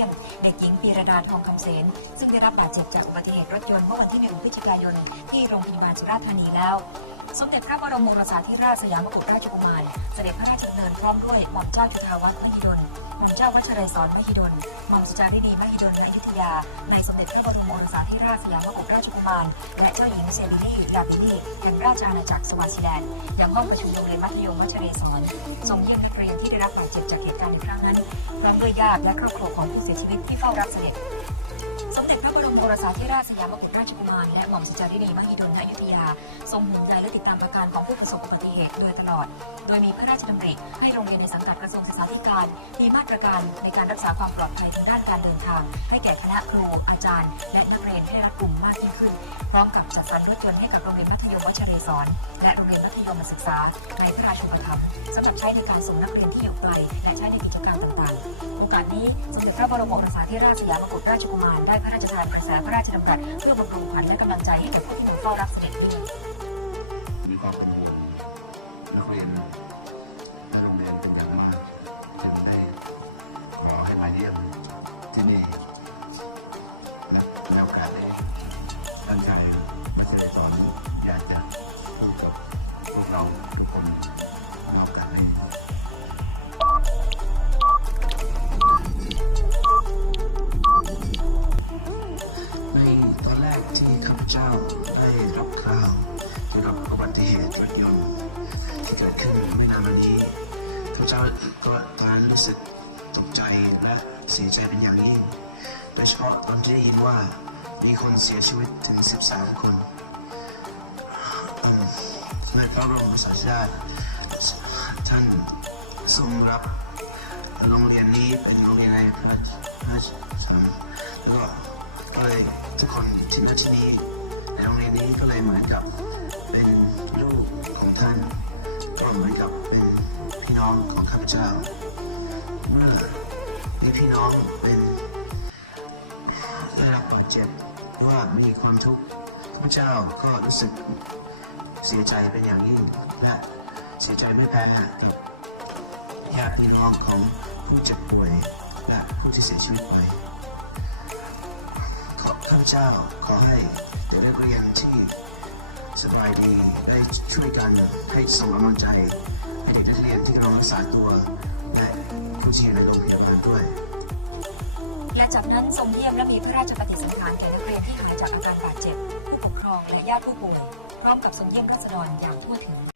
ยี่ยม เด็กหญิงปีระดาทองคำเสน ซึ่งได้รับบาดเจ็บจากอุบัติเหตุรถยนต์เมื่อวันที่ 1 พฤศจิกายนที่โรงพยาบาลสุราษฎร์ธานีแล้ว สมเด็จพระบรมโอรสาธิราชสยามกุฎราชกุมาร เสด็จพระราชดำเนินพร้อมด้วยหม่อมเจ้าจุฑาวัฒน์มหิดล หม่อมเจ้าวัชรัยสอนมหิดล หม่อมสุจารีดีมหิดลณอยุธยา ในสมเด็จพระบรมโอรสาธิราชสยามกุฎราชกุมาร และเจ้าหญิงเซริลี่ยาบินีแห่งราชอาณาจักรสวาซิแลนด์ยังห้องประชุมโรงเรียนมัธยมวัชเรศรทรงเยี่ยมนักเรียนที่ได้รับบาดเจ็บจากเหตุการณ์ในครั้งนั้น พร้อมด้วยญาติและครอบครัวของผู้เสียชีวิตที่เฝ้ารับเสด็จ สมเด็จพระบรมโอรสาธิราชสยามกุฎราชกุมารและหม่อมสุจารีนีมหิดลณอยุธยา ทรงห่วงใยและติดตามอาการของผู้ประสบอุบัติเหตุโดยตลอด โดยมีพระราชดำริให้โรงเรียนในสังกัดกระทรวงศึกษาธิการ มีมาตรการในการรักษาความปลอดภัยทางด้านการเดินทาง ให้แก่คณะครูอาจารย์ และนักเรียนให้รัดกุมมากยิ่งขึ้น พร้อมกับจัดสรรรถยนต์ให้กับโรงเรียนมัธยมวชเรศรและโรงเรียนมัธยมศึกษาในพระราชูปถัมภ์ สำหรับใช้ในการส่งนักเรียนที่อยู่ไกล และใช้ในกิจกรรมต่างๆ โอกาสนี้สมเด็จพระบรมโอรสาธิราชสยามกุฎราชกุมารได้พระราชทานกระแสพระราชดำรัสเพื่อบำรุงขวัญและกำลังใจให้แก่ผู้ที่มาเฝ้ารับเสด็จด้วยมีความเป็นห่วงนักเรียนและโรงเรียนเป็นอย่างมากจึงได้ขอให้มาเยี่ยมที่นี่และในโอกาสนี้ตั้งใจวัชรสอนอยากจะพูดกับพวกเราทุกคน ในโอกาสนี้ในตอนแรกที่ข้าพเจ้าได้รับข่าวเกี่ยวกับอุบัติเหตุรถยนต์ที่เกิดขึ้นไม่นานมานี้ข้าพเจ้าก็ตอนนั้นรู้สึกตกใจและเสียใจเป็นอย่างยิ่ง โดยเฉพาะตอนที่ได้ยินว่ามีคนเสียชีวิตถึง 13 คนเอิ่มในพระบรมศาสดา ท่านทรงรับโรงเรียนนี้เป็นโรงเรียนในพระราชรชสำนักแล้วก็ก็เลยทุกคนที่มาที่นี่ในโรงเรียนนี้ก็เลยเหมือนกับเป็นลูกของท่านก็เหมือนกับเป็นพี่น้องของข้าพเจ้า เมื่อมีพี่น้องเป็นได้รับบาดเจ็บหรือว่ามีความทุกข์ข้าพเจ้าก็รู้สึกเสียใจเป็นอย่างยิ่งและ เสียใจไม่แพ้กับญาติพี่น้องของผู้เจ็บป่วยและผู้ที่เสียชีวิตไปขอข้าพเจ้าขอให้เด็กนักเรียนที่สบายดีได้ช่วยกันให้ส่งกำลังใจให้เด็กนักเรียนที่กำลังรักษาตัวและผู้ที่อยู่ในโรงพยาบาลด้วย และจากนั้นทรงเยี่ยมและมีพระราชปฏิสันถานแก่นักเรียนที่หายจากอาการบาดเจ็บ ผู้ปกครองและญาติผู้ป่วยพร้อมกับทรงเยี่ยมราษฎรอย่างทั่วถึง